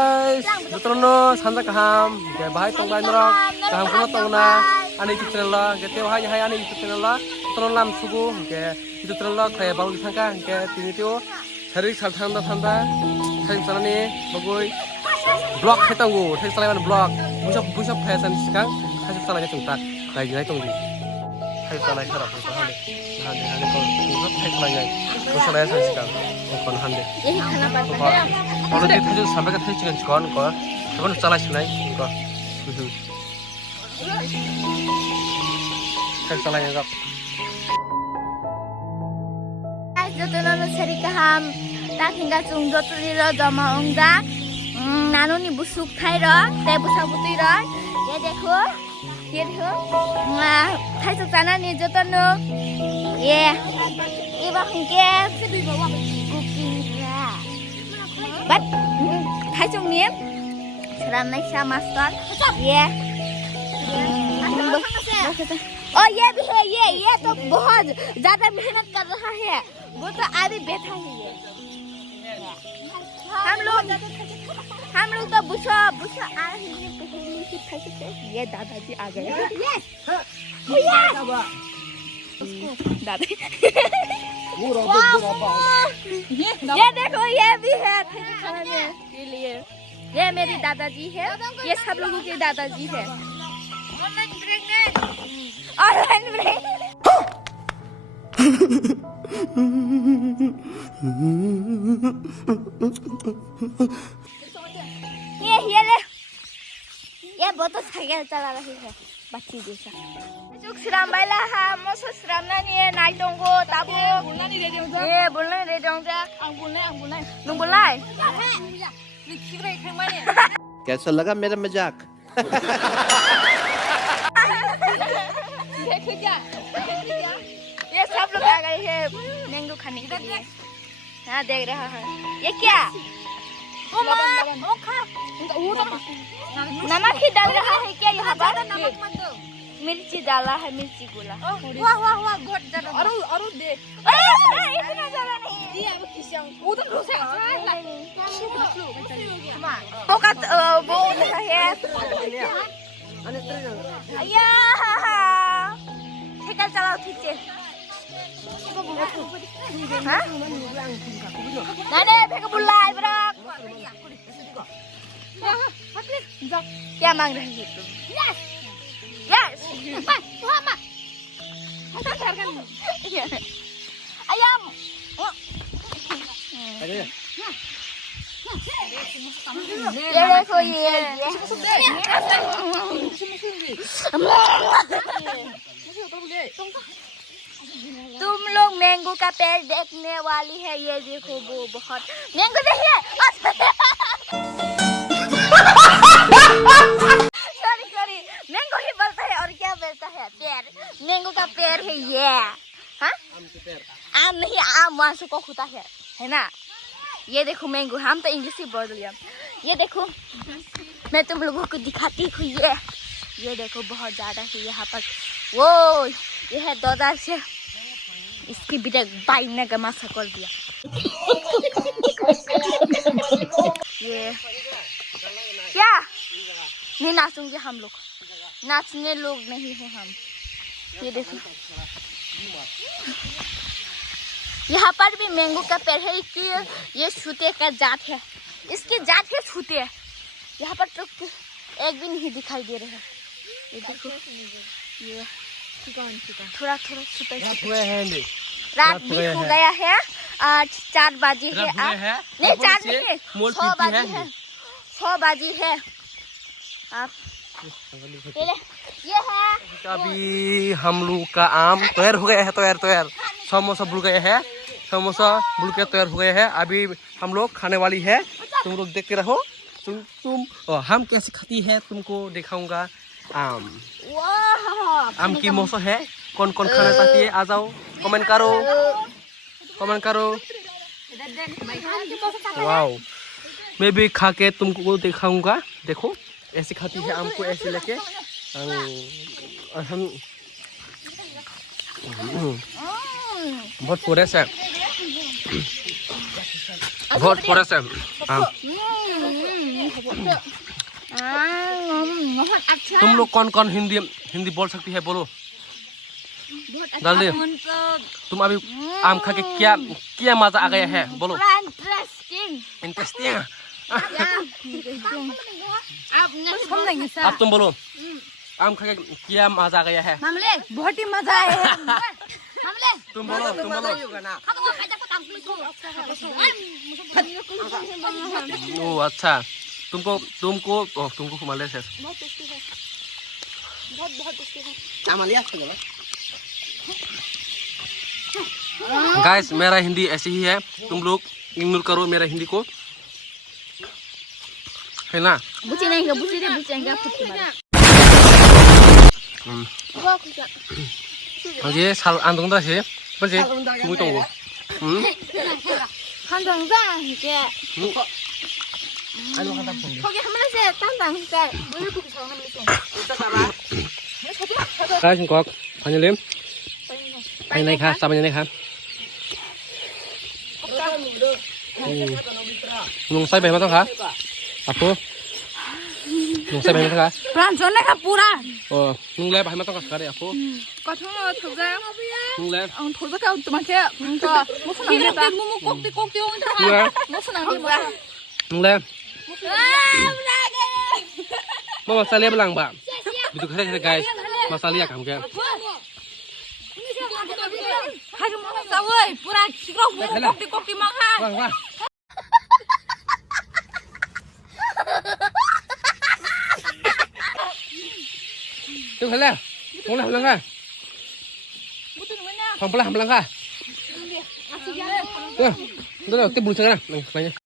guys, betul santai kaham, kayak bahaya tong lain orang, kaham kuno tong na, ane YouTube channel lah, kayak tiap hari ane YouTube channel lah, betul lam suku, kayak YouTube channel lah, kayak baru disangka, kayak ini tuh, hari tanda, hari sana nih, bagus, blog hetanggu, hari sana mana blog, busuk fashion sekarang, hari sana nya cungtak, kayak tong di, hari sana nya harap, hande kau busuk hari sana nya, busuk nya sekarang, kon hande. Kalau di tujuh sampai ke tujuh kan kau, cuman salah sih kau. Salah yang kau. Jodoh cari kaham, tak hingga jungjo tu lilo jama ongga, nano ni busuk thai ro, teh busak putih ro, ya dekho, thai sukana ni jodoh no, ye, iba hingga cooking lah, but thai chung ni, seram naik sama master, ye. और ये भी है ये तो बहुत ज्यादा मेहनत कर रहा है वो तो अभी बैठा ही है हम लोग तो बुशा आ रहे हैं पहले ही थके ये दादाजी आ गए दादा ये देखो ये भी है खाने के लिए ये मेरी दादाजी है ये सब लोगों के दादाजी है ऑनलाइन ब्रेक ये ले ये बहुत साइकिल चला रही है बच्ची जैसा चुक श्राम बैला हा मोसो श्राम ना नहीं नाइ दोंगो ताबो बोलना नहीं दे दूंगा ये बोलना नहीं दे दूंगा ang bulnai नुं बोलनाय कैसा लगा मेरा मजाक? ये सब लोग आ गए हैं मैंगो खाने के लिए हाँ देख रहा है ये क्या नमक ही डाल रहा है क्या यहाँ पर मिर्ची डाला है मिर्ची गोला वाह बहुत ज्यादा और दे इतना ज्यादा नहीं वो तो लूसे वो का वो है या ठेका चलाओ ठीक है हाँ नहीं फेंक बुलाए बरक क्या मांग रही है तुम यस ayam ये देखो ये तुम लोग मैंगो का पेड़ देखने वाली है ये देखो वो बहुत मैंगो देखिए सॉरी मैंगो ही बोलता है और क्या बोलता है पेड़ मैंगो का पेड़ है ये हाँ आम नहीं आम वहाँ से को होता है ना ये देखो मैंगो हम तो इंग्लिश ही बोल लिया ये देखो मैं तुम लोगों को दिखाती हूँ ये देखो बहुत ज़्यादा है यहाँ पर वो ये है 2000 से इसकी बेटा बाई ने गमासा कर दिया ये क्या नहीं नाचूंगे हम लोग नाचने लोग नहीं है हम ये देखो यहाँ पर भी मैंगो का पेड़ है कि ये छूते का जात है इसकी जात है छूते यहाँ पर तो एक भी नहीं दिखाई दे रहे हैं ये देखो ये थोड़ा छूते रात भी हो गया है 4 बजे है नहीं 4 नहीं 6 बजे है 6 बजे है आप ये है अभी हम लोग का आम तैयार हो गया है तैयार समोसा बुल गया है समोसा बुल के तैयार हो गया है अभी हम लोग खाने वाली है तुम लोग देखते रहो तुम हम कैसे खाती है तुमको दिखाऊंगा आम की मौसम है कौन खाना चाहती है आ जाओ कमेंट करो वाओ मैं भी खा के तुमको दिखाऊंगा देखो ऐसे खाती है आम को ऐसे लेके हम बहुत फ्रेश है बहुत फ्रेश है बहुत अच्छा तुम लोग कौन कौन हिंदी हिंदी बोल सकती है बोलो जल्दी तुम अभी आम खा के क्या क्या मजा आ गया है बोलो इंटरेस्टिंग अब तुम बोलो आम खा के क्या मजा आ गया है बहुत ही मजा आया तुम बोलो ओ अच्छा तुमको मालूम है गाइस मेरा हिंदी ऐसे ही है तुम लोग इग्नोर करो मेरा हिंदी को है ना 이제 살 안동다 시 뭐지 누구 동고 한정장 이제 거기 한 번씩 딴다 진짜 물을 고기 저는 ra xin quạt anh liếm anh này khá sao anh này khá nung say bề mà tao khá aku nung say bề mà tao khá 란 전에가 뿌라 nung lép hay mà tao khá đấy aku 거통어 터자 nung lép 도저가 또만게 뭔가 무슨 안다 꼭띠 온다 무슨 안다 nung lép mau masalah belang pak betul kata guys masalah ya kamu kan 하지 못했어 왜 뿌라 기가 꼭띠 망하 wah tuh halah mau lah belang kah Phòng belang kah tuh tuh tuh bulu sekarang banyak